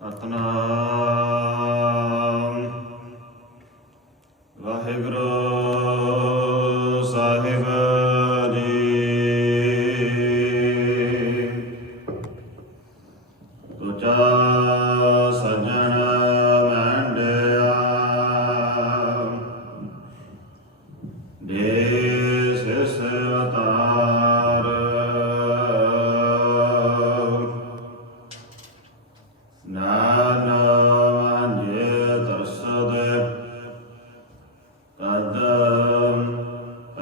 Atana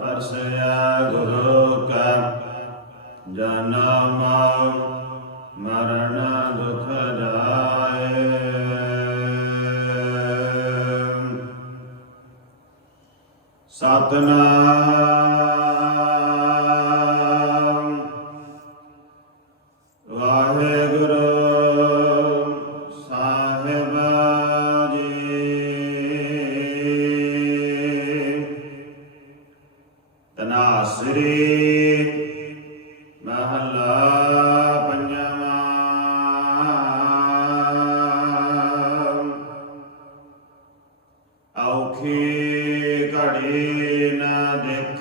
ਦਰਸ਼ਨ ਗੁਰੂ ਕਾ ਜਨਮ ਮਰਨ ਦੁਖ ਜਾਏ। ਸਤਨਾਮ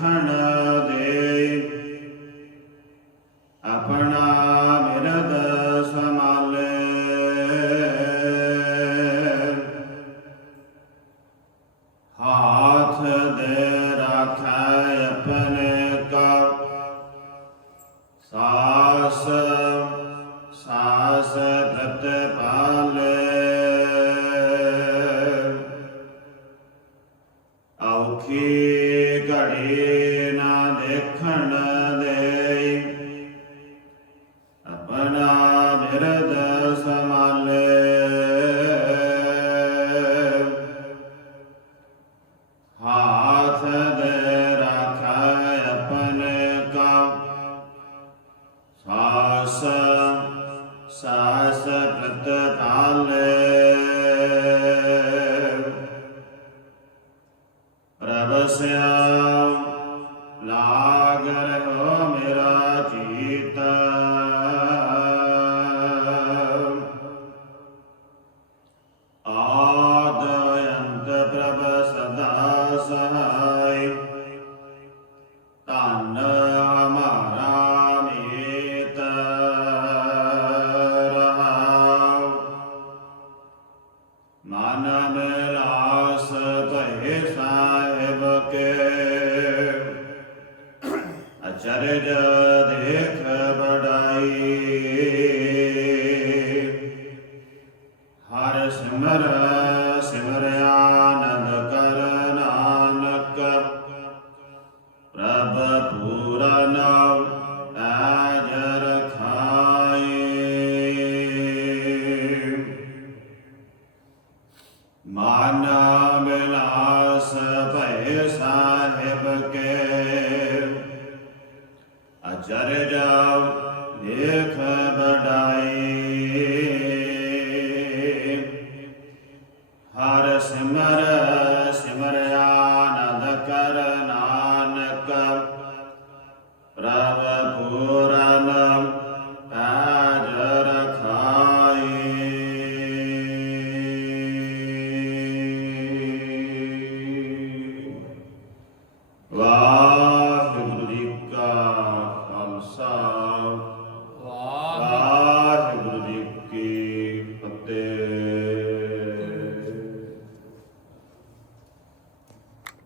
ਨ ਦੇ। ਆਪਣਾ ਮਿਰਦ ਸਮਾਲੇ ਹਾਥ ਦੇ ਰਾਖੈ ਆਪਣੇ ਕਾ ਸਾਸ ਸਾਸ ਔਖੀ ਘੜੀ ਨਾ ਦੇਖਣ ਪ੍ਰਭ ਸਿਆਮ। ਲਾਗ ਰਹੋ ਮੇਰਾ ਚੀਤ। ਆਦ ਅੰਤ ਪ੍ਰਭ ਸਦਾ ਸਹਾਈ ਅਚਰਜ ਦੇਖ ਬੜਾਈ ਹਰ ਸਿਮਰ ਸਿਮਰ ਆਨੰਦ ਕਰ ਨਾਨਕ। ਪ੍ਰਭ ਪੂਰਨ ਆਜ ਰਖਾਏ ਮਨ ਬਿਲਾਸ ਭੈ ਸਾਹਿਬ ਕੇ ਅਚਰ ਜਾਉ ਦੇਖ